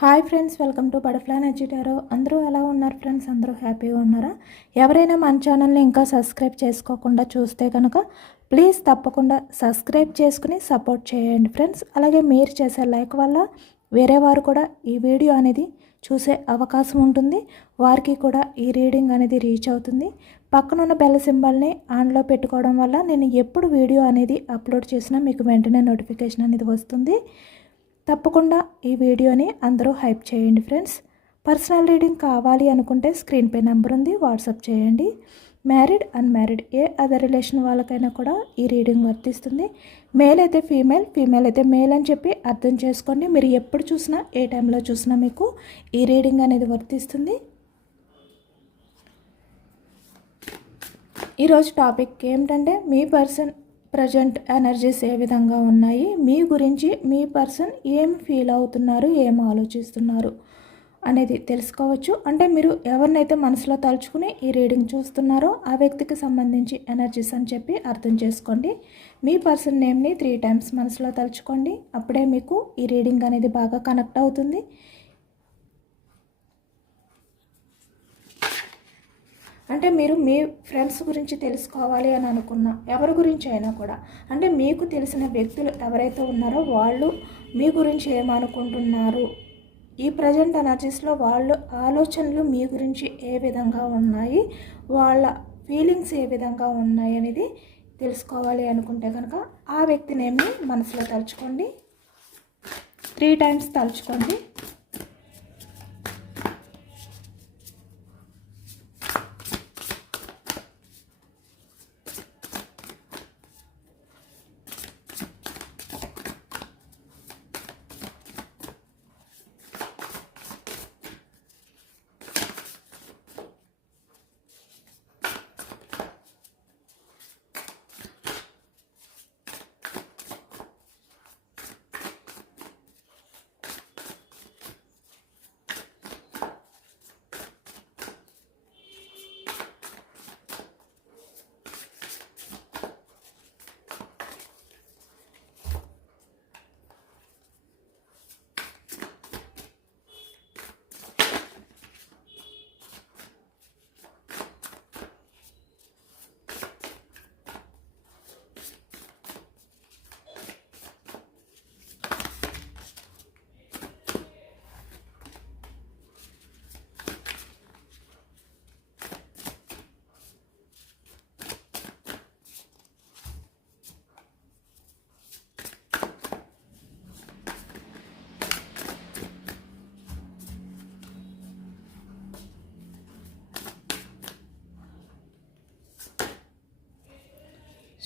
Hi friends, welcome to butterfly energy tarot. అందరూ ఎలా ఉన్నారు ఫ్రెండ్స్? అందరూ హ్యాపీగా ఉన్నారా? ఎవరైనా మన ఛానల్ని ఇంకా సబ్స్క్రైబ్ చేసుకోకుండా చూస్తే కనుక ప్లీజ్ తప్పకుండా సబ్స్క్రైబ్ చేసుకుని సపోర్ట్ చేయండి ఫ్రెండ్స్. అలాగే మీరు చేసే లైక్ వల్ల వేరే వారు కూడా ఈ వీడియో అనేది చూసే అవకాశం ఉంటుంది. వారికి కూడా ఈ రీడింగ్ అనేది రీచ్ అవుతుంది. పక్కనున్న బెల్ సింబల్ని ఆన్లో పెట్టుకోవడం వల్ల నేను ఎప్పుడు వీడియో అనేది అప్లోడ్ చేసినా మీకు వెంటనే నోటిఫికేషన్ అనేది వస్తుంది. తప్పకుండా ఈ వీడియోని అందరూ హైప్ చేయండి ఫ్రెండ్స్. పర్సనల్ రీడింగ్ కావాలి అనుకుంటే స్క్రీన్పై నెంబర్ ఉంది, వాట్సాప్ చేయండి. మ్యారీడ్, అన్మ్యారీడ్ ఏ అదర్ రిలేషన్ వాళ్ళకైనా కూడా ఈ రీడింగ్ వర్తిస్తుంది. మేల్ అయితే ఫీమేల్, ఫీమేల్ అయితే మేల్ అని చెప్పి అర్థం చేసుకోండి. మీరు ఎప్పుడు చూసినా ఏ టైంలో చూసినా మీకు ఈ రీడింగ్ అనేది వర్తిస్తుంది. ఈరోజు టాపిక్ ఏమిటంటే మీ పర్సన్ ప్రజెంట్ ఎనర్జీస్ ఏ విధంగా ఉన్నాయి, మీ గురించి మీ పర్సన్ ఏం ఫీల్ అవుతున్నారు, ఏం ఆలోచిస్తున్నారు అనేది తెలుసుకోవచ్చు. అంటే మీరు ఎవరినైతే మనసులో తలుచుకుని ఈ రీడింగ్ చూస్తున్నారో ఆ వ్యక్తికి సంబంధించి ఎనర్జీస్ అని చెప్పి అర్థం చేసుకోండి. మీ పర్సన్ నేమ్ని 3 times మనసులో తలుచుకోండి. అప్పుడే మీకు ఈ రీడింగ్ అనేది బాగా కనెక్ట్ అవుతుంది. అంటే మీరు మీ ఫ్రెండ్స్ గురించి తెలుసుకోవాలి అని అనుకున్న ఎవరి గురించి అయినా కూడా, అంటే మీకు తెలిసిన వ్యక్తులు ఎవరైతే ఉన్నారో వాళ్ళు మీ గురించి ఏమనుకుంటున్నారు, ఈ ప్రజెంట్ ఎనర్జీస్లో వాళ్ళ ఆలోచనలు మీ గురించి ఏ విధంగా ఉన్నాయి, వాళ్ళ ఫీలింగ్స్ ఏ విధంగా ఉన్నాయి అనేది తెలుసుకోవాలి అనుకుంటే కనుక ఆ వ్యక్తి నేమ్ని మనసులో తలుచుకోండి. 3 times తలుచుకోండి.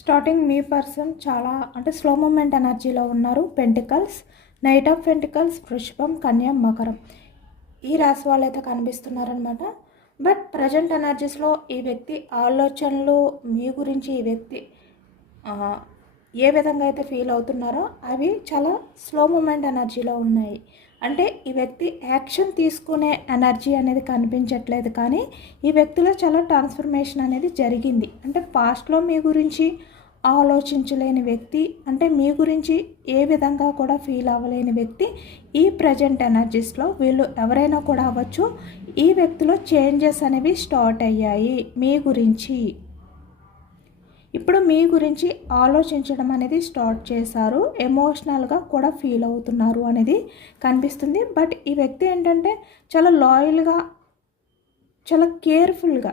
స్టార్టింగ్ మీ పర్సన్ చాలా అంటే స్లో మూమెంట్ ఎనర్జీలో ఉన్నారు. పెంటికల్స్, నైట్ ఆఫ్ పెంటికల్స్, వృషభం, కన్య, మకరం ఈ రాశి వాళ్ళు అయితే కనిపిస్తున్నారనమాట. బట్ ప్రజెంట్ ఎనర్జీస్లో ఈ వ్యక్తి ఆలోచనలు మీ గురించి ఈ వ్యక్తి ఏ విధంగా అయితే ఫీల్ అవుతున్నారో అవి చాలా స్లో మూమెంట్ ఎనర్జీలో ఉన్నాయి. అంటే ఈ వ్యక్తి యాక్షన్ తీసుకునే ఎనర్జీ అనేది కనిపించట్లేదు, కానీ ఈ వ్యక్తిలో చాలా ట్రాన్స్ఫర్మేషన్ అనేది జరిగింది. అంటే పాస్ట్లో మీ గురించి ఆలోచించలేని వ్యక్తి, అంటే మీ గురించి ఏ విధంగా కూడా ఫీల్ అవ్వలేని వ్యక్తి ఈ ప్రజెంట్ ఎనర్జీస్లో వీళ్ళు ఎవరైనా కూడా అవ్వచ్చు. ఈ వ్యక్తిలో చేంజెస్ అనేవి స్టార్ట్ అయ్యాయి. మీ గురించి ఇప్పుడు మీ గురించి ఆలోచించడం అనేది స్టార్ట్ చేశారు. ఎమోషనల్గా కూడా ఫీల్ అవుతున్నారు అనేది కనిపిస్తుంది. బట్ ఈ వ్యక్తి ఏంటంటే చాలా లాయల్గా, చాలా కేర్ఫుల్గా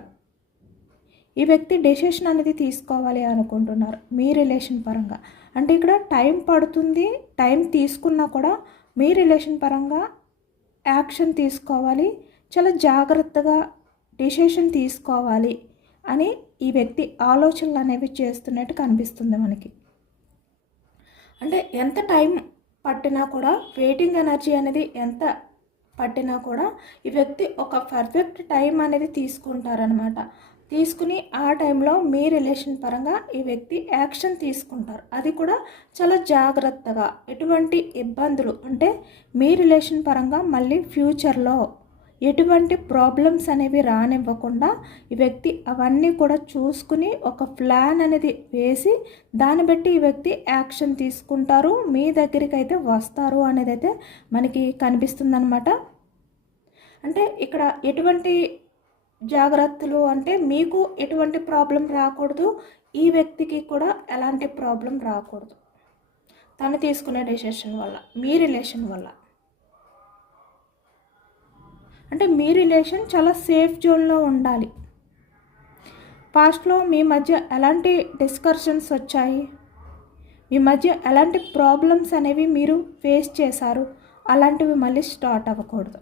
ఈ వ్యక్తి డెసిషన్ అనేది తీసుకోవాలి అనుకుంటున్నారు మీ రిలేషన్ పరంగా. అంటే ఇక్కడ టైం పడుతుంది, టైం తీసుకున్నా కూడా మీ రిలేషన్ పరంగా యాక్షన్ తీసుకోవాలి, చాలా జాగ్రత్తగా డెసిషన్ తీసుకోవాలి అని ఈ వ్యక్తి ఆలోచనలు అనేవి చేస్తున్నట్టు కనిపిస్తుంది మనకి. అంటే ఎంత టైం పట్టినా కూడా, వెయిటింగ్ ఎనర్జీ అనేది ఎంత పట్టినా కూడా ఈ వ్యక్తి ఒక పర్ఫెక్ట్ టైం అనేది తీసుకుంటారనమాట. తీసుకుని ఆ టైంలో మీ రిలేషన్ పరంగా ఈ వ్యక్తి యాక్షన్ తీసుకుంటారు. అది కూడా చాలా జాగ్రత్తగా, ఎటువంటి ఇబ్బందులు అంటే మీ రిలేషన్ పరంగా మళ్ళీ ఫ్యూచర్లో ఎటువంటి ప్రాబ్లమ్స్ అనేవి రానివ్వకుండా ఈ వ్యక్తి అవన్నీ కూడా చూసుకుని ఒక ప్లాన్ అనేది వేసి దాన్ని బట్టి ఈ వ్యక్తి యాక్షన్ తీసుకుంటారు, మీ దగ్గరికి అయితే వస్తారు అనేది అయితే మనకి కనిపిస్తుందన్నమాట. అంటే ఇక్కడ ఎటువంటి జాగ్రత్తలు అంటే మీకు ఎటువంటి ప్రాబ్లం రాకూడదు, ఈ వ్యక్తికి కూడా ఎలాంటి ప్రాబ్లం రాకూడదు తను తీసుకునే డెసిషన్ వల్ల, మీ రిలేషన్ వల్ల. అంటే మీ రిలేషన్ చాలా సేఫ్ జోన్లో ఉండాలి. పాస్ట్లో మీ మధ్య ఎలాంటి డిస్కషన్స్ వచ్చాయి, మీ మధ్య ఎలాంటి ప్రాబ్లమ్స్ అనేవి మీరు ఫేస్ చేశారు, అలాంటివి మళ్ళీ స్టార్ట్ అవ్వకూడదు.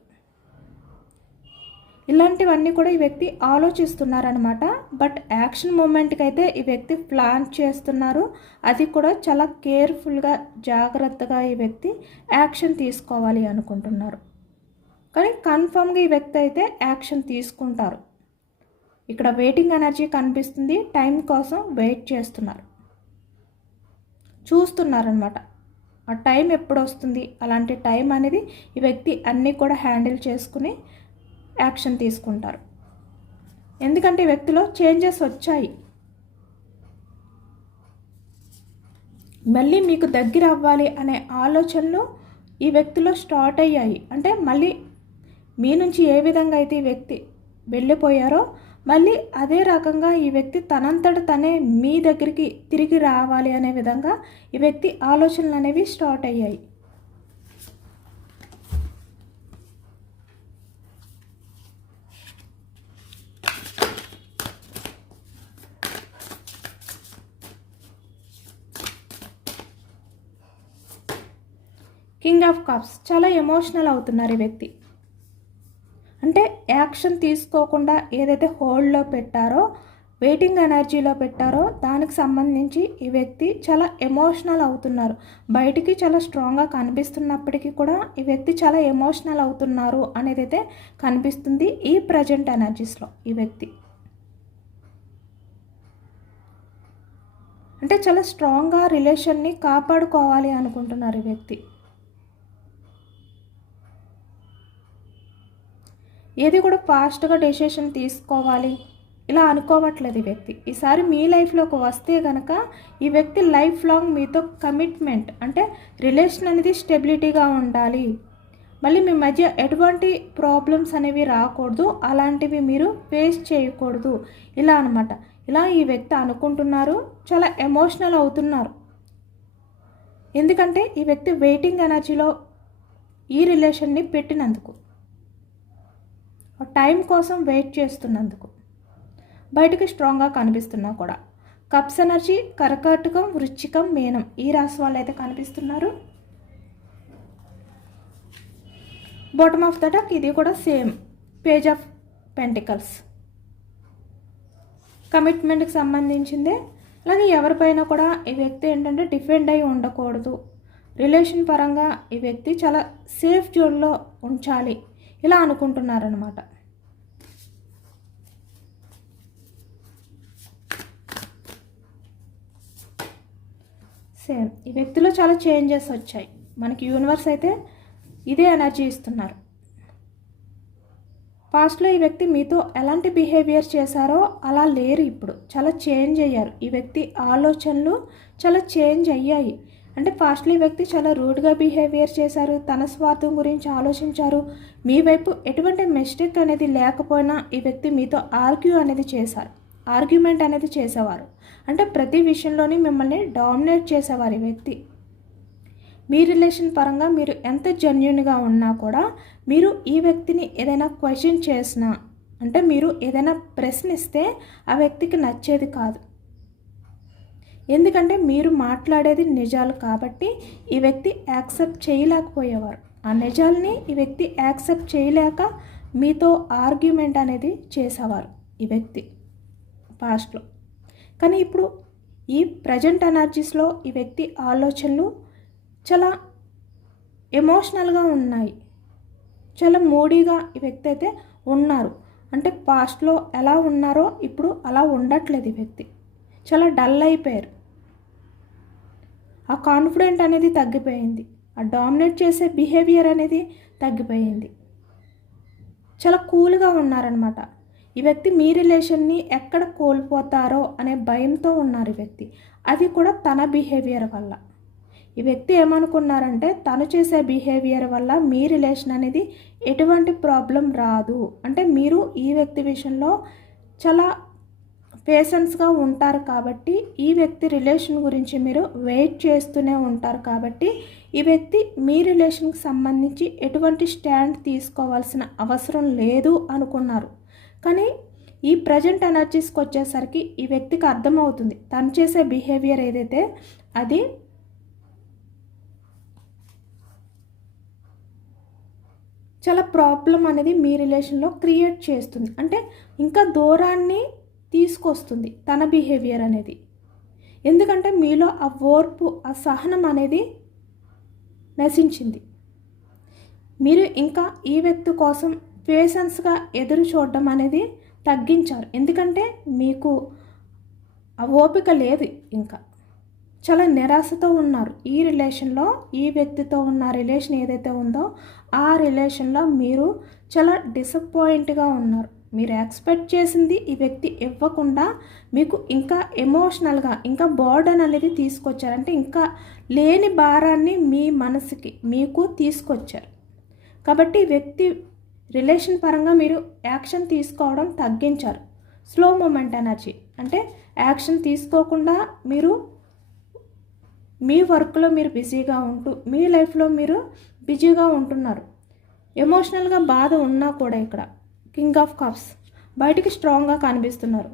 ఇలాంటివన్నీ కూడా ఈ వ్యక్తి ఆలోచిస్తున్నారనమాట. బట్ యాక్షన్ మూమెంట్కి అయితే ఈ వ్యక్తి ప్లాన్ చేస్తున్నారు, అది కూడా చాలా కేర్ఫుల్గా జాగ్రత్తగా ఈ వ్యక్తి యాక్షన్ తీసుకోవాలి అనుకుంటున్నారు. కానీ కన్ఫర్మ్గా ఈ వ్యక్తి అయితే యాక్షన్ తీసుకుంటారు. ఇక్కడ వెయిటింగ్ ఎనర్జీ కనిపిస్తుంది, టైం కోసం వెయిట్ చేస్తున్నారు, చూస్తున్నారనమాట ఆ టైం ఎప్పుడు వస్తుంది, అలాంటి టైం అనేది ఈ వ్యక్తి అన్నీ కూడా హ్యాండిల్ చేసుకుని యాక్షన్ తీసుకుంటారు. ఎందుకంటే ఈ వ్యక్తిలో చేంజెస్ వచ్చాయి, మళ్ళీ మీకు దగ్గర అవ్వాలి అనే ఆలోచనలు ఈ వ్యక్తిలో స్టార్ట్ అయ్యాయి. అంటే మళ్ళీ మీ నుంచి ఏ విధంగా అయితే ఈ వ్యక్తి వెళ్ళిపోయారో మళ్ళీ అదే రకంగా ఈ వ్యక్తి తనంతట తనే మీ దగ్గరికి తిరిగి రావాలి అనే విధంగా ఈ వ్యక్తి ఆలోచనలు అనేవి స్టార్ట్ అయ్యాయి. కింగ్ ఆఫ్ కప్స్ చాలా ఎమోషనల్ అవుతున్నారు ఈ వ్యక్తి. అంటే యాక్షన్ తీసుకోకుండా ఏదైతే హోల్డ్లో పెట్టారో, వెయిటింగ్ ఎనర్జీలో పెట్టారో దానికి సంబంధించి ఈ వ్యక్తి చాలా ఎమోషనల్ అవుతున్నారు. బయటికి చాలా స్ట్రాంగ్గా కనిపిస్తున్నప్పటికీ కూడా ఈ వ్యక్తి చాలా ఎమోషనల్ అవుతున్నారు అనేది అయితే కనిపిస్తుంది ఈ ప్రజెంట్ ఎనర్జీస్లో. ఈ వ్యక్తి అంటే చాలా స్ట్రాంగ్గా రిలేషన్ని కాపాడుకోవాలి అనుకుంటున్నారు ఈ వ్యక్తి. ఏది కూడా ఫాస్ట్గా డెసిషన్ తీసుకోవాలి ఇలా అనుకోవట్లేదు ఈ వ్యక్తి. ఈసారి మీ లైఫ్లోకి వస్తే కనుక ఈ వ్యక్తి లైఫ్ లాంగ్ మీతో కమిట్మెంట్, అంటే రిలేషన్ అనేది స్టెబిలిటీగా ఉండాలి, మళ్ళీ మీ మధ్య ఎటువంటి ప్రాబ్లమ్స్ అనేవి రాకూడదు, అలాంటివి మీరు ఫేస్ చేయకూడదు ఇలా అనమాట. ఇలా ఈ వ్యక్తి అనుకుంటున్నారు, చాలా ఎమోషనల్ అవుతున్నారు. ఎందుకంటే ఈ వ్యక్తి వెయిటింగ్ ఎనర్జీలో ఈ రిలేషన్ని పెట్టినందుకు, టైం కోసం వెయిట్ చేస్తున్నందుకు, బయటకు స్ట్రాంగ్గా కనిపిస్తున్నా కూడా. కప్స్ ఎనర్జీ కర్కాటకం, వృశ్చికం, మీనం ఈ రాశి వాళ్ళు అయితే కనిపిస్తున్నారు. బాటమ్ ఆఫ్ ద డక్ ఇది కూడా సేమ్ పేజ్ ఆఫ్ పెంటికల్స్, కమిట్మెంట్కి సంబంధించిందే. అలాగే ఎవరిపైన కూడా ఈ వ్యక్తి ఏంటంటే డిఫెండ్ అయి ఉండకూడదు, రిలేషన్ పరంగా ఈ వ్యక్తి చాలా సేఫ్ జోన్లో ఉంచాలి ఇలా అనుకుంటున్నారనమాట. సేమ్ ఈ వ్యక్తిలో చాలా చేంజెస్ వచ్చాయి. మనకి యూనివర్స్ అయితే ఇదే ఎనర్జీ ఇస్తున్నారు. పాస్ట్లో ఈ వ్యక్తి మీతో ఎలాంటి బిహేవియర్ చేశారో అలా లేరు, ఇప్పుడు చాలా చేంజ్ అయ్యారు. ఈ వ్యక్తి ఆలోచనలు చాలా చేంజ్ అయ్యాయి. అంటే పాస్ట్లో ఈ వ్యక్తి చాలా రూడ్గా బిహేవియర్ చేశారు, తన స్వార్థం గురించి ఆలోచించారు. మీ వైపు ఎటువంటి మిస్టేక్ అనేది లేకపోయినా ఈ వ్యక్తి మీతో ఆర్గ్యుమెంట్ అనేది చేసేవారు. అంటే ప్రతి విషయంలోని మిమ్మల్ని డామినేట్ చేసేవారు ఈ వ్యక్తి. మీ రిలేషన్ పరంగా మీరు ఎంత జెన్యూన్గా ఉన్నా కూడా మీరు ఈ వ్యక్తిని ఏదైనా క్వశ్చన్ చేసినా, అంటే మీరు ఏదైనా ప్రశ్నిస్తే ఆ వ్యక్తికి నచ్చేది కాదు. ఎందుకంటే మీరు మాట్లాడేది నిజాలు కాబట్టి ఈ వ్యక్తి యాక్సెప్ట్ చేయలేకపోయేవారు. ఆ నిజాలని ఈ వ్యక్తి యాక్సెప్ట్ చేయలేక మీతో ఆర్గ్యుమెంట్ అనేది చేసేవారు ఈ వ్యక్తి పాస్ట్లో. కానీ ఇప్పుడు ఈ ప్రజెంట్ ఎనర్జీస్లో ఈ వ్యక్తి ఆలోచనలు చాలా ఎమోషనల్గా ఉన్నాయి, చాలా మూడీగా ఈ వ్యక్తి అయితే ఉన్నారు. అంటే పాస్ట్లో ఎలా ఉన్నారో ఇప్పుడు అలా ఉండట్లేదు ఈ వ్యక్తి, చాలా డల్ అయిపోయారు. ఆ కాన్ఫిడెంట్ అనేది తగ్గిపోయింది, ఆ డామినేట్ చేసే బిహేవియర్ అనేది తగ్గిపోయింది. చాలా కూల్గా ఉన్నారనమాట. ఈ వ్యక్తి మీ రిలేషన్ని ఎక్కడ కోల్పోతారో అనే భయంతో ఉన్నారు ఈ వ్యక్తి. అది కూడా తన బిహేవియర్ వల్ల. ఈ వ్యక్తి ఏమనుకున్నారంటే తను చేసే బిహేవియర్ వల్ల మీ రిలేషన్ అనేది ఎటువంటి ప్రాబ్లం రాదు, అంటే మీరు ఈ వ్యక్తి విషయంలో చాలా పేషెన్స్గా ఉంటారు కాబట్టి ఈ వ్యక్తి రిలేషన్ గురించి మీరు వెయిట్ చేస్తూనే ఉంటారు కాబట్టి ఈ వ్యక్తి మీ రిలేషన్కి సంబంధించి ఎటువంటి స్టాండ్ తీసుకోవాల్సిన అవసరం లేదు అనుకున్నారు. కానీ ఈ ప్రజెంట్ ఎనర్జీస్కి వచ్చేసరికి ఈ వ్యక్తికి అర్థమవుతుంది తను చేసే బిహేవియర్ ఏదైతే అది చాలా ప్రాబ్లం అనేది మీ రిలేషన్లో క్రియేట్ చేస్తుంది, అంటే ఇంకా దూరాన్ని తీసుకొస్తుంది తన బిహేవియర్ అనేది. ఎందుకంటే మీలో ఆ ఓర్పు, ఆ సహనం అనేది నశించింది. మీరు ఇంకా ఈ వ్యక్తి కోసం పేషెన్స్గా ఎదురు చూడడం అనేది తగ్గించారు. ఎందుకంటే మీకు ఆ ఓపిక లేదు, ఇంకా చాలా నిరాశతో ఉన్నారు. ఈ రిలేషన్లో ఈ వ్యక్తితో ఉన్న రిలేషన్ ఏదైతే ఉందో ఆ రిలేషన్లో మీరు చాలా డిసప్పాయింట్గా ఉన్నారు. మీరు ఎక్స్పెక్ట్ చేసింది ఈ వ్యక్తి ఇవ్వకుండా మీకు ఇంకా ఎమోషనల్గా ఇంకా బర్డెన్ అనేది తీసుకొచ్చారంటే ఇంకా లేని భారాన్ని మీ మనసుకి మీకు తీసుకొచ్చారు. కాబట్టి ఈ వ్యక్తి రిలేషన్ పరంగా మీరు యాక్షన్ తీసుకోవడం తగ్గించారు. స్లో మూమెంట్ ఎనర్జీ అంటే యాక్షన్ తీసుకోకుండా మీరు మీ వర్క్లో మీరు బిజీగా ఉంటూ మీ లైఫ్లో మీరు బిజీగా ఉంటున్నారు. ఎమోషనల్గా బాధ ఉన్నా కూడా ఇక్కడ కింగ్ ఆఫ్ కప్స్ బయటికి స్ట్రాంగ్గా కనిపిస్తున్నారు.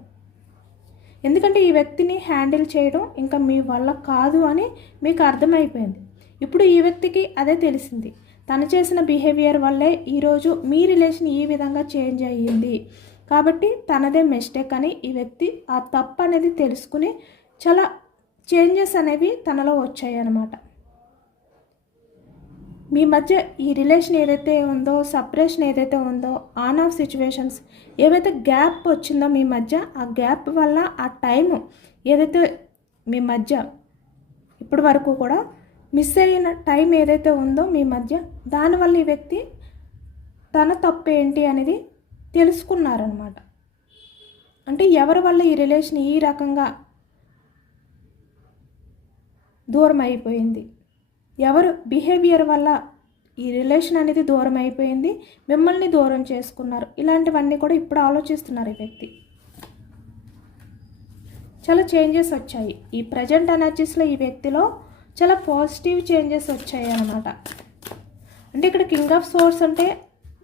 ఎందుకంటే ఈ వ్యక్తిని హ్యాండిల్ చేయడం ఇంకా మీ వల్ల కాదు అని మీకు అర్థమైపోయింది. ఇప్పుడు ఈ వ్యక్తికి అదే తెలిసింది, తను చేసిన బిహేవియర్ వల్లే ఈరోజు మీ రిలేషన్ ఈ విధంగా చేంజ్ అయ్యింది కాబట్టి తనదే మిస్టేక్ అని ఈ వ్యక్తి ఆ తప్పు అనేది తెలుసుకుని చాలా చేంజెస్ అనేవి తనలో వచ్చాయి అన్నమాట. మీ మధ్య ఈ రిలేషన్ ఏదైతే ఉందో, సపరేషన్ ఏదైతే ఉందో, ఆన్ ఆఫ్ సిచ్యువేషన్స్ ఏవైతే గ్యాప్ వచ్చిందో మీ మధ్య, ఆ గ్యాప్ వల్ల ఆ టైము ఏదైతే మీ మధ్య ఇప్పటి వరకు కూడా మిస్ అయిన టైం ఏదైతే ఉందో మీ మధ్య, దానివల్ల ఈ వ్యక్తి తన తప్పు ఏంటి అనేది తెలుసుకున్నారనమాట. అంటే ఎవరి వల్ల ఈ రిలేషన్ ఈ రకంగా దూరం అయిపోయింది, ఎవరు బిహేవియర్ వల్ల ఈ రిలేషన్ అనేది దూరం అయిపోయింది, మిమ్మల్ని దూరం చేసుకున్నారు, ఇలాంటివన్నీ కూడా ఇప్పుడు ఆలోచిస్తున్నారు ఈ వ్యక్తి. చాలా చేంజెస్ వచ్చాయి ఈ ప్రజెంట్ ఎనర్జీస్లో. ఈ వ్యక్తిలో చాలా పాజిటివ్ చేంజెస్ వచ్చాయి అన్నమాట. అంటే ఇక్కడ కింగ్ ఆఫ్ సోర్స్ అంటే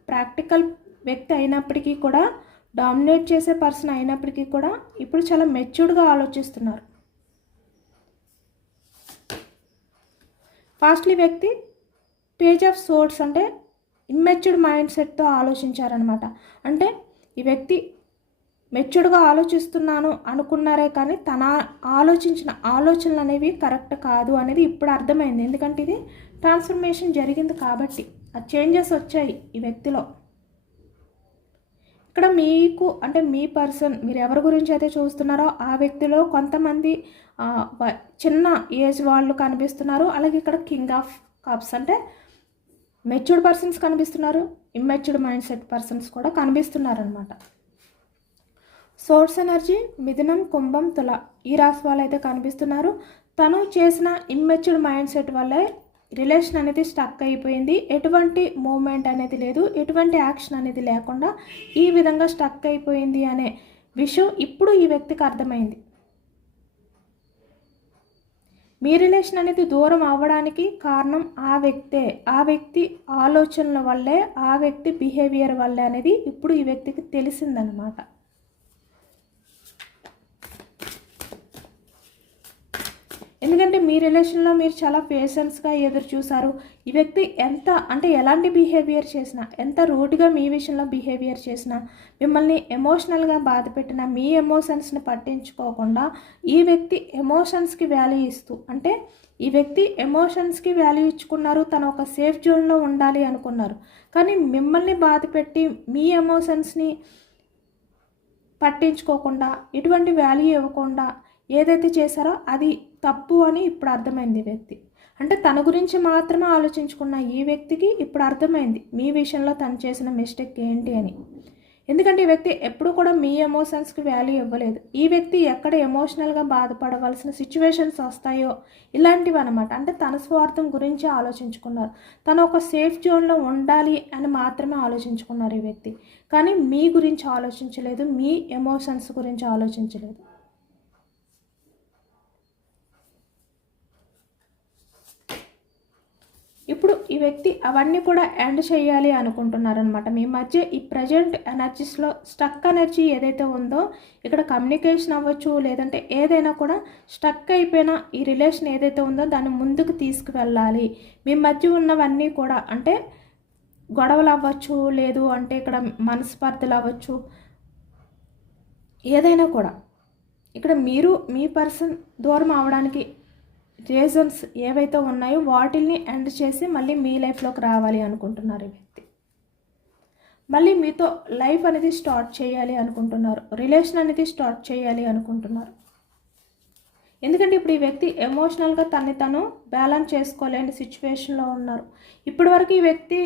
ప్రాక్టికల్ వ్యక్తి అయినప్పటికీ కూడా, డామినేట్ చేసే పర్సన్ అయినప్పటికీ కూడా ఇప్పుడు చాలా మెచ్యూర్డ్గా ఆలోచిస్తున్నారు. ఫాస్ట్లీ వ్యక్తి పేజ్ ఆఫ్ సోర్డ్స్ అంటే ఇమ్మెచ్యూర్డ్ మైండ్ సెట్తో ఆలోచించారనమాట. అంటే ఈ వ్యక్తి మెచ్యూర్డ్గా ఆలోచిస్తున్నాను అనుకున్నారే కానీ తన ఆలోచించిన ఆలోచనలు అనేవి కరెక్ట్ కాదు అనేది ఇప్పుడు అర్థమైంది. ఎందుకంటే ఇది ట్రాన్స్ఫర్మేషన్ జరిగింది కాబట్టి ఆ చేంజెస్ వచ్చాయి ఈ వ్యక్తిలో. ఇక్కడ మీకు అంటే మీ పర్సన్ మీరు ఎవరి గురించి అయితే చూస్తున్నారో ఆ వ్యక్తిలో కొంతమంది చిన్న ఏజ్ వాళ్ళు కనిపిస్తున్నారు. అలాగే ఇక్కడ కింగ్ ఆఫ్ కప్స్ అంటే మెచ్యూర్డ్ పర్సన్స్ కనిపిస్తున్నారు, ఇమ్మెచ్యూర్డ్ మైండ్ సెట్ పర్సన్స్ కూడా కనిపిస్తున్నారు అనమాట. సోర్స్ ఎనర్జీ మిథునం, కుంభం, తుల ఈ రాశి వాళ్ళు అయితే కనిపిస్తున్నారు. తను చేసిన ఇమ్మెచ్యూర్డ్ మైండ్ సెట్ వల్లే రిలేషన్ అనేది స్టక్ అయిపోయింది. ఎటువంటి మూమెంట్ అనేది లేదు, ఎటువంటి యాక్షన్ అనేది లేకుండా ఈ విధంగా స్టక్ అయిపోయింది అనే విషయం ఇప్పుడు ఈ వ్యక్తికి అర్థమైంది. మీ రిలేషన్ అనేది దూరం అవ్వడానికి కారణం ఆ వ్యక్తే, ఆ వ్యక్తి ఆలోచనల వల్లే, ఆ వ్యక్తి బిహేవియర్ వల్లే అనేది ఇప్పుడు ఈ వ్యక్తికి తెలిసిందనమాట. ఎందుకంటే మీ రిలేషన్లో మీరు చాలా పేషెన్స్గా ఎదురు చూసారు. ఈ వ్యక్తి ఎంత అంటే ఎలాంటి బిహేవియర్ చేసినా, ఎంత రూడ్గా మీ విషయంలో బిహేవియర్ చేసినా, మిమ్మల్ని ఎమోషనల్గా బాధ పెట్టినా మీ ఎమోషన్స్ని పట్టించుకోకుండా ఈ వ్యక్తి ఎమోషన్స్కి వాల్యూ ఇస్తూ, అంటే ఈ వ్యక్తి ఎమోషన్స్కి వాల్యూ ఇచ్చుకున్నారు, తను ఒక సేఫ్ జోన్లో ఉండాలి అనుకున్నారు. కానీ మిమ్మల్ని బాధ పెట్టి మీ ఎమోషన్స్ని పట్టించుకోకుండా, ఎటువంటి వాల్యూ ఇవ్వకుండా ఏదైతే చేశారో అది తప్పు అని ఇప్పుడు అర్థమైంది వ్యక్తి. అంటే తన గురించి మాత్రమే ఆలోచించుకున్న ఈ వ్యక్తికి ఇప్పుడు అర్థమైంది మీ విషయంలో తను చేసిన మిస్టేక్ ఏంటి అని. ఎందుకంటే ఈ వ్యక్తి ఎప్పుడు కూడా మీ ఎమోషన్స్కి వాల్యూ ఇవ్వలేదు. ఈ వ్యక్తి ఎక్కడ ఎమోషనల్గా బాధపడవలసిన సిచ్యువేషన్స్ వస్తాయో ఇలాంటివి అనమాట. అంటే తన స్వార్థం గురించి ఆలోచించుకున్నారు. తను ఒక సేఫ్ జోన్లో ఉండాలి అని మాత్రమే ఆలోచించుకున్నారు ఈ వ్యక్తి. కానీ మీ గురించి ఆలోచించలేదు, మీ ఎమోషన్స్ గురించి ఆలోచించలేదు. ఇప్పుడు ఈ వ్యక్తి అవన్నీ కూడా ఎండ్ చేయాలి అనుకుంటున్నారనమాట. మీ మధ్య ఈ ప్రజెంట్ ఎనర్జీస్లో స్టక్ ఎనర్జీ ఏదైతే ఉందో, ఇక్కడ కమ్యూనికేషన్ అవ్వచ్చు, లేదంటే ఏదైనా కూడా స్టక్ అయిపోయిన ఈ రిలేషన్ ఏదైతే ఉందో దాన్ని ముందుకు తీసుకువెళ్ళాలి. మీ మధ్య ఉన్నవన్నీ కూడా అంటే గొడవలు అవ్వచ్చు, లేదు అంటే ఇక్కడ మనస్పర్ధలు అవ్వచ్చు, ఏదైనా కూడా ఇక్కడ మీరు మీ పర్సన్ దూరం అవడానికి రీజన్స్ ఏవైతే ఉన్నాయో వాటిల్ని ఎండ్ చేసి మళ్ళీ మీ లైఫ్లోకి రావాలి అనుకుంటున్నారు ఈ వ్యక్తి. మళ్ళీ మీతో లైఫ్ అనేది స్టార్ట్ చేయాలి అనుకుంటున్నారు, రిలేషన్ అనేది స్టార్ట్ చేయాలి అనుకుంటున్నారు. ఎందుకంటే ఇప్పుడు ఈ వ్యక్తి ఎమోషనల్గా తను బ్యాలెన్స్ చేసుకోలేని సిచ్యువేషన్లో ఉన్నారు. ఇప్పటి వరకు ఈ వ్యక్తి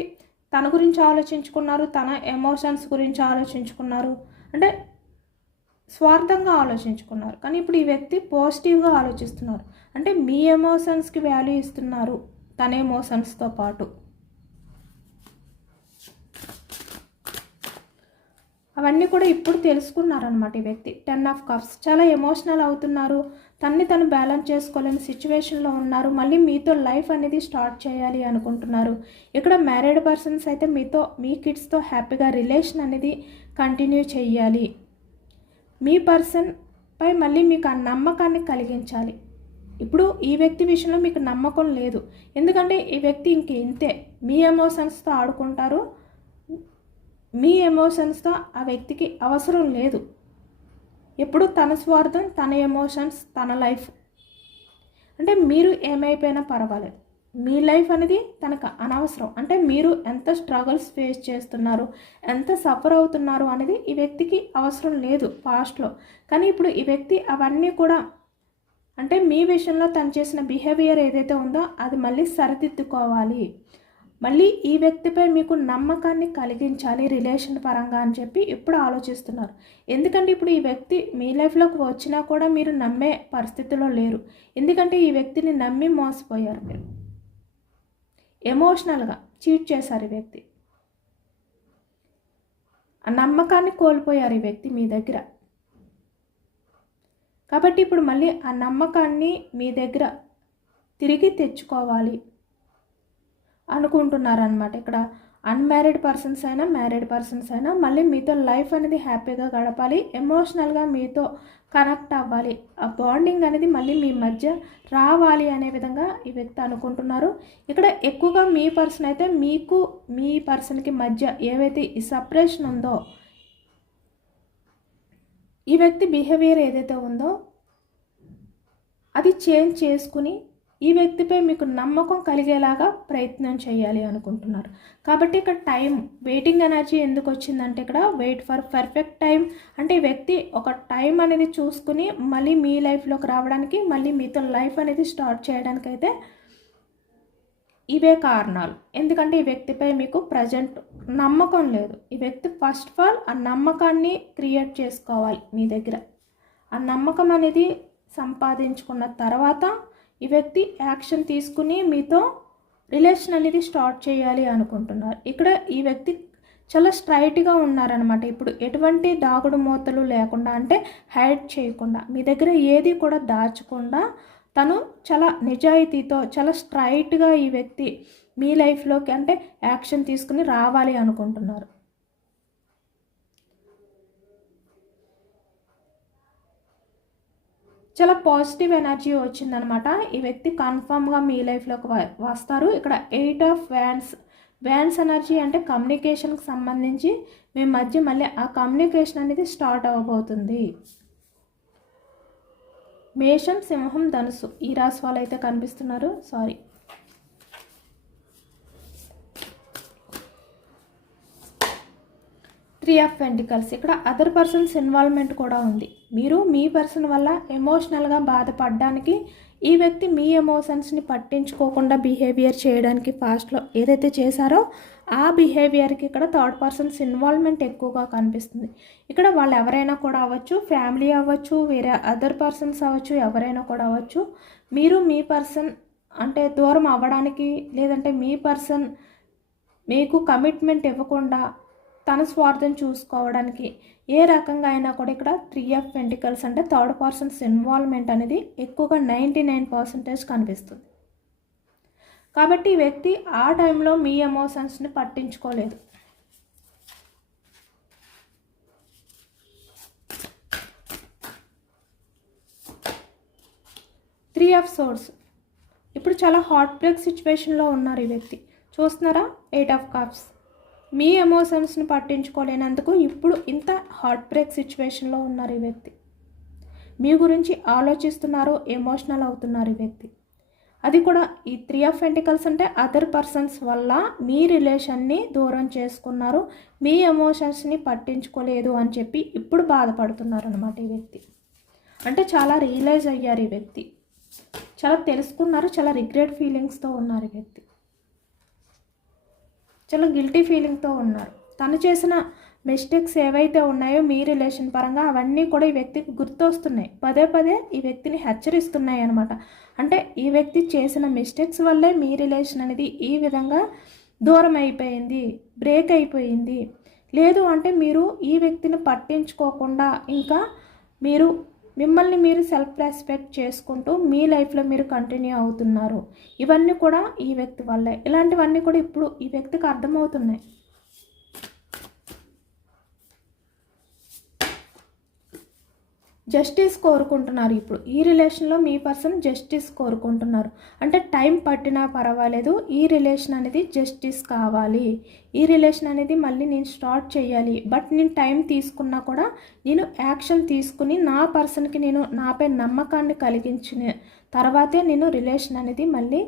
తన గురించి ఆలోచించుకున్నారు, తన ఎమోషన్స్ గురించి ఆలోచించుకున్నారు, అంటే స్వార్థంగా ఆలోచించుకున్నారు. కానీ ఇప్పుడు ఈ వ్యక్తి పాజిటివ్గా ఆలోచిస్తున్నారు. అంటే మీ ఎమోషన్స్కి వాల్యూ ఇస్తున్నారు తన ఎమోషన్స్తో పాటు. అవన్నీ కూడా ఇప్పుడు తెలుసుకున్నారనమాట ఈ వ్యక్తి. 10 ఆఫ్ కప్స్ చాలా ఎమోషనల్ అవుతున్నారు, తను బ్యాలెన్స్ చేసుకోలేని సిచ్యువేషన్లో ఉన్నారు. మళ్ళీ మీతో లైఫ్ అనేది స్టార్ట్ చేయాలి అనుకుంటున్నారు. ఇక్కడ మ్యారీడ్ పర్సన్స్ అయితే మీతో మీ కిడ్స్తో హ్యాపీగా రిలేషన్ అనేది కంటిన్యూ చేయాలి. మీ పర్సన్పై మళ్ళీ మీకు ఆ నమ్మకాన్ని కలిగించాలి. ఇప్పుడు ఈ వ్యక్తి విషయంలో మీకు నమ్మకం లేదు, ఎందుకంటే ఈ వ్యక్తి ఇంతే మీ ఎమోషన్స్తో ఆడుకుంటారు. మీ ఎమోషన్స్తో ఆ వ్యక్తికి అవసరం లేదు. ఎప్పుడు తన స్వార్థం, తన ఎమోషన్స్, తన లైఫ్. అంటే మీరు ఏమైపోయినా పర్వాలేదు, మీ లైఫ్ అనేది తనకు అనవసరం. అంటే మీరు ఎంత స్ట్రగుల్స్ ఫేస్ చేస్తున్నారు, ఎంత సఫర్ అవుతున్నారు అనేది ఈ వ్యక్తికి అవసరం లేదు పాస్ట్లో. కానీ ఇప్పుడు ఈ వ్యక్తి అవన్నీ కూడా అంటే మీ విషయంలో తను చేసిన బిహేవియర్ ఏదైతే ఉందో అది మళ్ళీ సరిదిద్దుకోవాలి, మళ్ళీ ఈ వ్యక్తిపై మీకు నమ్మకాన్ని కలిగించాలి రిలేషన్ పరంగా అని చెప్పి ఇప్పుడు ఆలోచిస్తున్నారు. ఎందుకంటే ఇప్పుడు ఈ వ్యక్తి మీ లైఫ్లోకి వచ్చినా కూడా మీరు నమ్మే పరిస్థితిలో లేరు. ఎందుకంటే ఈ వ్యక్తిని నమ్మి మోసపోయారు, మీరు ఎమోషనల్గా చీట్ చేశారు ఈ వ్యక్తి. ఆ నమ్మకాన్ని కోల్పోయారు ఈ వ్యక్తి మీ దగ్గర. కాబట్టి ఇప్పుడు మళ్ళీ ఆ నమ్మకాన్ని మీ దగ్గర తిరిగి తెచ్చుకోవాలి అనుకుంటున్నారనమాట. ఇక్కడ అన్మ్యారీడ్ పర్సన్స్ అయినా మ్యారీడ్ పర్సన్స్ అయినా మళ్ళీ మీతో లైఫ్ అనేది హ్యాపీగా గడపాలి, ఎమోషనల్గా మీతో కనెక్ట్ అవ్వాలి, ఆ బాండింగ్ అనేది మళ్ళీ మీ మధ్య రావాలి అనే విధంగా ఈ వ్యక్తి అనుకుంటున్నారు. ఇక్కడ ఎక్కువగా మీ పర్సన్ అయితే మీకు మీ పర్సన్కి మధ్య ఏవైతే ఈ సపరేషన్ ఉందో, ఈ వ్యక్తి బిహేవియర్ ఏదైతే ఉందో అది చేంజ్ చేసుకుని ఈ వ్యక్తిపై మీకు నమ్మకం కలిగేలాగా ప్రయత్నం చేయాలి అనుకుంటున్నారు. కాబట్టి ఇక్కడ టైం వెయిటింగ్ ఎనర్జీ ఎందుకు వచ్చిందంటే ఇక్కడ వెయిట్ ఫర్ పర్ఫెక్ట్ టైం. అంటే ఈ వ్యక్తి ఒక టైం అనేది చూసుకుని మళ్ళీ మీ లైఫ్లోకి రావడానికి, మళ్ళీ మీతో లైఫ్ అనేది స్టార్ట్ చేయడానికైతే ఇవే కారణాలు. ఎందుకంటే ఈ వ్యక్తిపై మీకు ప్రజెంట్ నమ్మకం లేదు. ఈ వ్యక్తి ఫస్ట్ ఆఫ్ ఆల్ ఆ నమ్మకాన్ని క్రియేట్ చేసుకోవాలి మీ దగ్గర. ఆ నమ్మకం అనేది సంపాదించుకున్న తర్వాత ఈ వ్యక్తి యాక్షన్ తీసుకుని మీతో రిలేషన్ అనేది స్టార్ట్ చేయాలి అనుకుంటున్నారు. ఇక్కడ ఈ వ్యక్తి చాలా స్ట్రైట్గా ఉన్నారనమాట. ఇప్పుడు ఎటువంటి దాగుడు మూతలు లేకుండా, అంటే హైడ్ చేయకుండా, మీ దగ్గర ఏది కూడా దాచకుండా తను చాలా నిజాయితీతో చాలా స్ట్రైట్గా ఈ వ్యక్తి మీ లైఫ్లోకి అంటే యాక్షన్ తీసుకుని రావాలి అనుకుంటున్నారు. చాలా పాజిటివ్ ఎనర్జీ వచ్చిందనమాట. ఈ వ్యక్తి కన్ఫామ్గా మీ లైఫ్లోకి వస్తారు. ఇక్కడ 8 ఆఫ్ వ్యాన్స్ ఎనర్జీ అంటే కమ్యూనికేషన్కి సంబంధించి మీ మధ్య మళ్ళీ ఆ కమ్యూనికేషన్ అనేది స్టార్ట్ అవ్వబోతుంది. మేషం, సింహం, ధనుసు ఈ రాశి వాళ్ళు అయితే కనిపిస్తున్నారు. Sorry, three of pentacles. ఇక్కడ అదర్ పర్సన్స్ ఇన్వాల్వ్మెంట్ కూడా ఉంది. మీరు మీ పర్సన్ వల్ల ఎమోషనల్గా బాధపడడానికి, ఈ వ్యక్తి మీ ఎమోషన్స్ని పట్టించుకోకుండా బిహేవియర్ చేయడానికి పాస్ట్లో ఏదైతే చేశారో ఆ బిహేవియర్కి ఇక్కడ థర్డ్ పర్సన్స్ ఇన్వాల్వ్మెంట్ ఎక్కువగా కనిపిస్తుంది. ఇక్కడ వాళ్ళు ఎవరైనా కూడా అవ్వచ్చు, ఫ్యామిలీ అవ్వచ్చు, వేరే అదర్ పర్సన్స్ అవ్వచ్చు, ఎవరైనా కూడా అవ్వచ్చు. మీరు మీ పర్సన్ అంటే దూరం అవ్వడానికి, లేదంటే మీ పర్సన్ మీకు కమిట్మెంట్ ఇవ్వకుండా తన స్వార్థం చూసుకోవడానికి ఏ రకంగా అయినా కూడా ఇక్కడ త్రీ ఆఫ్ పెంటికల్స్ అంటే థర్డ్ పర్సన్స్ ఇన్వాల్వ్మెంట్ అనేది ఎక్కువగా 99% కనిపిస్తుంది. కాబట్టి ఈ వ్యక్తి ఆ టైంలో మీ ఎమోషన్స్ని పట్టించుకోలేదు. Three of swords. ఇప్పుడు చాలా హార్ట్ బ్రేక్ సిచ్యువేషన్లో ఉన్నారు ఈ వ్యక్తి. చూస్తున్నారా? 8 ఆఫ్ కప్స్. మీ ఎమోషన్స్ని పట్టించుకోలేనందుకు ఇప్పుడు ఇంత హార్ట్ బ్రేక్ సిచ్యువేషన్లో ఉన్నారు ఈ వ్యక్తి. మీ గురించి ఆలోచిస్తున్నారు, ఎమోషనల్ అవుతున్నారు ఈ వ్యక్తి. అది కూడా ఈ త్రీ ఆఫ్ పెంటికల్స్ అంటే అదర్ పర్సన్స్ వల్ల మీ రిలేషన్ని దూరం చేసుకున్నారు, మీ ఎమోషన్స్ని పట్టించుకోలేదు అని చెప్పి ఇప్పుడు బాధపడుతున్నారు అన్నమాట ఈ వ్యక్తి. అంటే చాలా రియలైజ్ అయ్యారు ఈ వ్యక్తి, చాలా తెలుసుకున్నారు, చాలా రిగ్రెట్ ఫీలింగ్స్తో ఉన్నారు ఈ వ్యక్తి, చాలా గిల్టీ ఫీలింగ్తో ఉన్నారు. తను చేసిన మిస్టేక్స్ ఏవైతే ఉన్నాయో మీ రిలేషన్ పరంగా అవన్నీ కూడా ఈ వ్యక్తికి గుర్తొస్తున్నాయి, పదే పదే ఈ వ్యక్తిని హెచ్చరిస్తున్నాయి అనమాట. అంటే ఈ వ్యక్తి చేసిన మిస్టేక్స్ వల్లే మీ రిలేషన్ అనేది ఈ విధంగా దూరం అయిపోయింది, బ్రేక్ అయిపోయింది. లేదు అంటే మీరు ఈ వ్యక్తిని పట్టించుకోకుండా ఇంకా మీరు మిమ్మల్ని మీరు సెల్ఫ్ రెస్పెక్ట్ చేసుకుంటూ మీ లైఫ్లో మీరు కంటిన్యూ అవుతున్నారు. ఇవన్నీ కూడా ఈ వ్యక్తి వల్లే. ఇలాంటివన్నీ కూడా ఇప్పుడు ఈ వ్యక్తికి అర్థమవుతున్నాయి. జస్టిస్ కోరుకుంటున్నారు. ఇప్పుడు ఈ రిలేషన్లో మీ పర్సన్ జస్టిస్ కోరుకుంటున్నారు. అంటే టైం పట్టినా పర్వాలేదు, ఈ రిలేషన్ అనేది జస్టిస్ కావాలి, ఈ రిలేషన్ అనేది మళ్ళీ నేను స్టార్ట్ చేయాలి, బట్ నేను టైం తీసుకున్నా కూడా నేను యాక్షన్ తీసుకుని నా పర్సన్కి నేను నాపై నమ్మకాన్ని కలిగించిన తర్వాతే నేను రిలేషన్ అనేది మళ్ళీ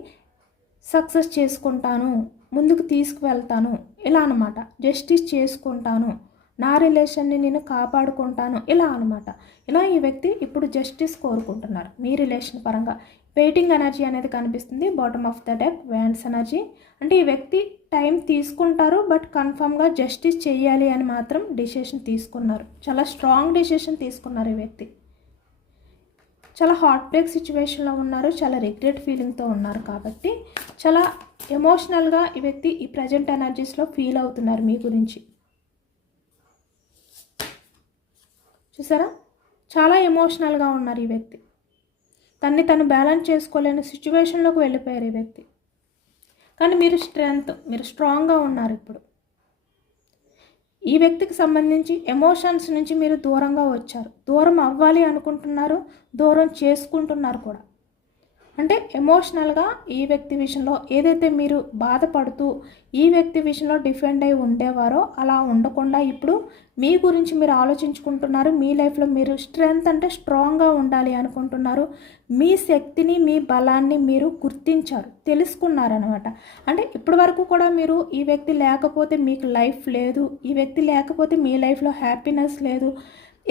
సక్సెస్ చేసుకుంటాను, ముందుకు తీసుకువెళ్తాను, ఇలా అనమాట. జస్టిస్ చేసుకుంటాను, నా రిలేషన్ని నేను కాపాడుకుంటాను, ఇలా అనమాట. ఇలా ఈ వ్యక్తి ఇప్పుడు జస్టిస్ కోరుకుంటున్నారు మీ రిలేషన్ పరంగా. వెయిటింగ్ ఎనర్జీ అనేది కనిపిస్తుంది. Bottom of the deck wands energy. అంటే ఈ వ్యక్తి టైం తీసుకుంటారు, బట్ కన్ఫామ్గా జస్టిస్ చేయాలి అని మాత్రం డిసిషన్ తీసుకున్నారు. చాలా స్ట్రాంగ్ డిసిషన్ తీసుకున్నారు ఈ వ్యక్తి. చాలా హార్ట్ బ్రేక్ సిచ్యువేషన్లో ఉన్నారు, చాలా రిగ్రెట్ ఫీలింగ్తో ఉన్నారు. కాబట్టి చాలా ఎమోషనల్గా ఈ వ్యక్తి ఈ ప్రజెంట్ ఎనర్జీస్లో ఫీల్ అవుతున్నారు మీ గురించి. చూసారా? చాలా ఎమోషనల్గా ఉన్నారు ఈ వ్యక్తి. తన్ని తను బ్యాలెన్స్ చేసుకోలేని సిచ్యువేషన్లోకి వెళ్ళిపోయారు ఈ వ్యక్తి. కానీ మీరు స్ట్రాంగ్గా ఉన్నారు ఇప్పుడు. ఈ వ్యక్తికి సంబంధించి ఎమోషన్స్ నుంచి మీరు దూరంగా వచ్చారు, దూరం అవ్వాలి అనుకుంటున్నారు, దూరం చేసుకుంటున్నారు కూడా. అంటే ఎమోషనల్గా ఈ వ్యక్తి విషయంలో ఏదైతే మీరు బాధపడుతూ ఈ వ్యక్తి విషయంలో డిఫెండ్ అయి ఉండేవారో అలా ఉండకుండా ఇప్పుడు మీ గురించి మీరు ఆలోచించుకుంటున్నారు. మీ లైఫ్లో మీరు స్ట్రెంగ్త్ అంటే స్ట్రాంగ్గా ఉండాలి అనుకుంటున్నారు. మీ శక్తిని, మీ బలాన్ని మీరు గుర్తించారు, తెలుసుకున్నారనమాట. అంటే ఇప్పటి వరకు కూడా మీరు ఈ వ్యక్తి లేకపోతే మీకు లైఫ్ లేదు, ఈ వ్యక్తి లేకపోతే మీ లైఫ్లో హ్యాపీనెస్ లేదు,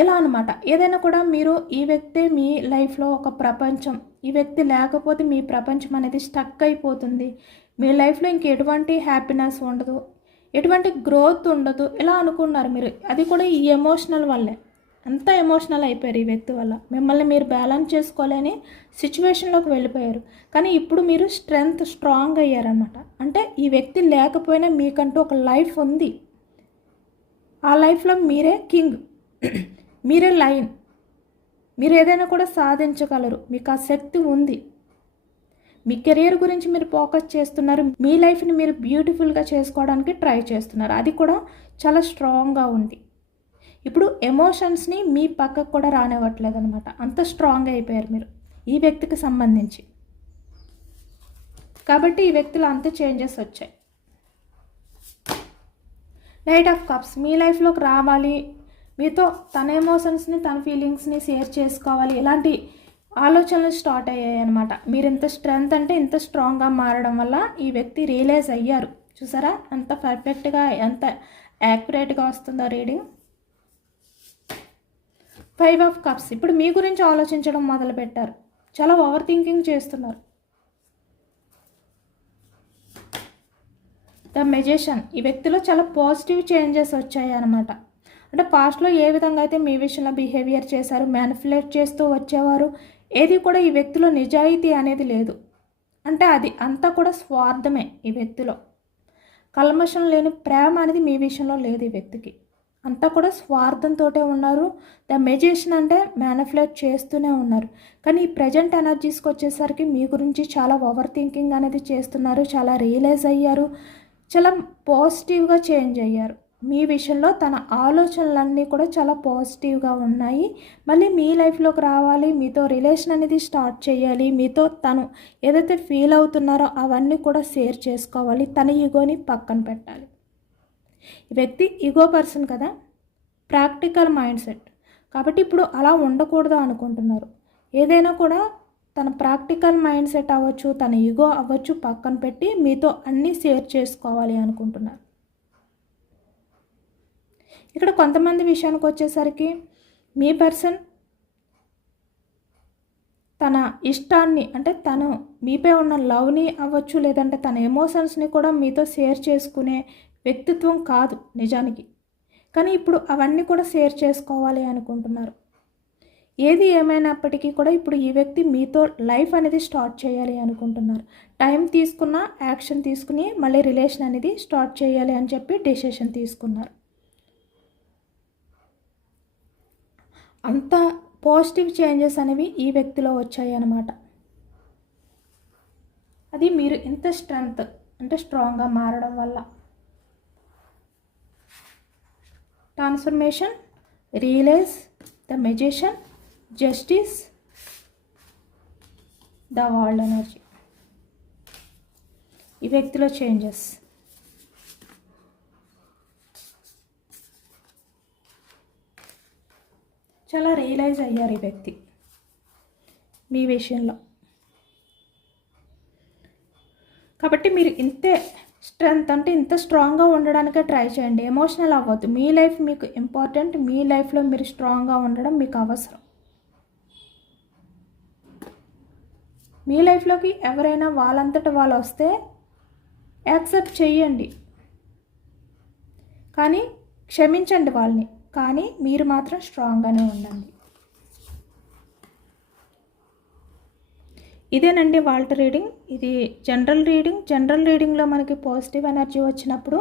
ఇలా అనమాట. ఏదైనా కూడా మీరు ఈ వ్యక్తే మీ లైఫ్లో ఒక ప్రపంచం, ఈ వ్యక్తి లేకపోతే మీ ప్రపంచం అనేది స్టక్ అయిపోతుంది, మీ లైఫ్లో ఇంక ఎటువంటి హ్యాపీనెస్ ఉండదు, ఎటువంటి గ్రోత్ ఉండదు, ఇలా అనుకున్నారు మీరు. అది కూడా ఈ ఎమోషనల్ వల్లే. అంత ఎమోషనల్ అయిపోయారు ఈ వ్యక్తి వల్ల. మిమ్మల్ని మీరు బ్యాలెన్స్ చేసుకోలేని సిచ్యువేషన్లోకి వెళ్ళిపోయారు. కానీ ఇప్పుడు మీరు స్ట్రాంగ్ అయ్యారనమాట. అంటే ఈ వ్యక్తి లేకపోయినా మీకంటూ ఒక లైఫ్ ఉంది, ఆ లైఫ్లో మీరే కింగ్, మీరే లైన్, మీరు ఏదైనా కూడా సాధించగలరు, మీకు ఆ శక్తి ఉంది. మీ కెరియర్ గురించి మీరు ఫోకస్ చేస్తున్నారు, మీ లైఫ్ని మీరు బ్యూటిఫుల్గా చేసుకోవడానికి ట్రై చేస్తున్నారు. అది కూడా చాలా స్ట్రాంగ్గా ఉంది. ఇప్పుడు ఎమోషన్స్ని మీ పక్కకు కూడా రానివ్వట్లేదు అనమాట. అంత స్ట్రాంగ్ అయిపోయారు మీరు ఈ వ్యక్తికి సంబంధించి. కాబట్టి ఈ వ్యక్తిలో అంత చేంజెస్ వచ్చాయి. Knight of cups. మీ లైఫ్లోకి రావాలి, మీతో తన ఎమోషన్స్ని, తన ఫీలింగ్స్ని షేర్ చేసుకోవాలి, ఇలాంటి ఆలోచనలు స్టార్ట్ అయ్యాయి అనమాట. మీరు ఇంత స్ట్రెంగ్త్ అంటే ఇంత స్ట్రాంగ్గా మారడం వల్ల ఈ వ్యక్తి రియలైజ్ అయ్యారు. చూసారా? అంత పర్ఫెక్ట్గా, ఎంత యాక్యురేట్గా వస్తుందా రీడింగ్? 5 of cups. ఇప్పుడు మీ గురించి ఆలోచించడం మొదలుపెట్టారు, చాలా ఓవర్ థింకింగ్ చేస్తున్నారు. The magician. ఈ వ్యక్తిలో చాలా పాజిటివ్ చేంజెస్ వచ్చాయి అన్నమాట. అంటే పాస్ట్లో ఏ విధంగా అయితే మీ విషయంలో బిహేవియర్ చేశారు, మ్యానిపులేట్ చేస్తూ వచ్చేవారు, ఏది కూడా ఈ వ్యక్తిలో నిజాయితీ అనేది లేదు. అంటే అది అంతా కూడా స్వార్థమే ఈ వ్యక్తిలో. కల్మషం లేని ప్రేమ అనేది మీ విషయంలో లేదు ఈ వ్యక్తికి, అంతా కూడా స్వార్థంతో ఉన్నారు. ద మెజిషియన్ అంటే మ్యానిపులేట్ చేస్తూనే ఉన్నారు. కానీ ఈ ప్రజెంట్ ఎనర్జీస్కి వచ్చేసరికి మీ గురించి చాలా ఓవర్ థింకింగ్ అనేది చేస్తున్నారు, చాలా రియలైజ్ అయ్యారు, చాలా పాజిటివ్గా చేంజ్ అయ్యారు. మీ విషయంలో తన ఆలోచనలన్నీ కూడా చాలా పాజిటివ్గా ఉన్నాయి. మళ్ళీ మీ లైఫ్లోకి రావాలి, మీతో రిలేషన్ అనేది స్టార్ట్ చేయాలి, మీతో తను ఏదైతే ఫీల్ అవుతున్నారో అవన్నీ కూడా షేర్ చేసుకోవాలి, తన ఈగోని పక్కన పెట్టాలి. ఈ వ్యక్తి ఈగో పర్సన్ కదా, ప్రాక్టికల్ మైండ్ సెట్ కాబట్టి ఇప్పుడు అలా ఉండకూడదు అనుకుంటున్నారు. ఏదైనా కూడా తన ప్రాక్టికల్ మైండ్ సెట్ అవ్వచ్చు, తన ఈగో అవ్వచ్చు పక్కన పెట్టి మీతో అన్నీ షేర్ చేసుకోవాలి అనుకుంటున్నారు. ఇక్కడ కొంతమంది విషయానికి వచ్చేసరికి మీ పర్సన్ తన ఇష్టాన్ని అంటే తను మీపై ఉన్న లవ్ని అవ్వచ్చు, లేదంటే తన ఎమోషన్స్ని కూడా మీతో షేర్ చేసుకునే వ్యక్తిత్వం కాదు నిజానికి. కానీ ఇప్పుడు అవన్నీ కూడా షేర్ చేసుకోవాలి అనుకుంటున్నారు. ఏది ఏమైనప్పటికీ కూడా ఇప్పుడు ఈ వ్యక్తి మీతో లైఫ్ అనేది స్టార్ట్ చేయాలి అనుకుంటున్నారు. టైం తీసుకున్న యాక్షన్ తీసుకుని మళ్ళీ రిలేషన్ అనేది స్టార్ట్ చేయాలి అని చెప్పి డెసిషన్ తీసుకున్నారు. అంత పాజిటివ్ చేంజెస్ అనేవి ఈ వ్యక్తిలో వచ్చాయి అన్నమాట. అది మీరు ఇంత స్ట్రెంగ్త్ అంటే స్ట్రాంగ్గా మారడం వల్ల. Transformation, realize, the magician, justice, the world energy. ఈ వ్యక్తిలో చేంజెస్. చాలా రియలైజ్ అయ్యారు ఈ వ్యక్తి మీ విషయంలో. కాబట్టి మీరు ఇంతే స్ట్రెంగ్త్ అంటే ఇంత స్ట్రాంగ్గా ఉండడానికే ట్రై చేయండి. ఎమోషనల్ అవ్వద్దు. మీ లైఫ్ మీకు ఇంపార్టెంట్. మీ లైఫ్లో మీరు స్ట్రాంగ్గా ఉండడం మీకు అవసరం. మీ లైఫ్లోకి ఎవరైనా వాళ్ళంతట వాళ్ళు వస్తే యాక్సెప్ట్ చేయండి, కానీ క్షమించండి వాళ్ళని, కానీ మీరు మాత్రం స్ట్రాంగ్గానే ఉండండి. ఇదేనండి వాళ్ళ రీడింగ్. ఇది జనరల్ రీడింగ్. జనరల్ రీడింగ్లో మనకి పాజిటివ్ ఎనర్జీ వచ్చినప్పుడు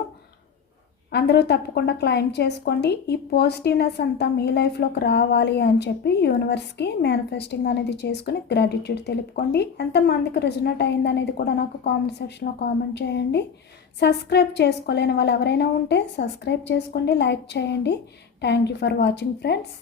అందరూ తప్పకుండా క్లైమ్ చేసుకోండి. ఈ పాజిటివ్నెస్ అంతా మీ లైఫ్లోకి రావాలి అని చెప్పి యూనివర్స్కి మేనిఫెస్టింగ్ అనేది చేసుకుని గ్రాటిట్యూడ్ తెలుపుకోండి. ఎంతమందికి రిజనెట్ అయింది అనేది కూడా నాకు కామెంట్ సెక్షన్లో కామెంట్ చేయండి. సబ్స్క్రైబ్ చేసుకోలేని వాళ్ళు ఎవరైనా ఉంటే సబ్స్క్రైబ్ చేసుకోండి, లైక్ చేయండి. Thank you for watching friends.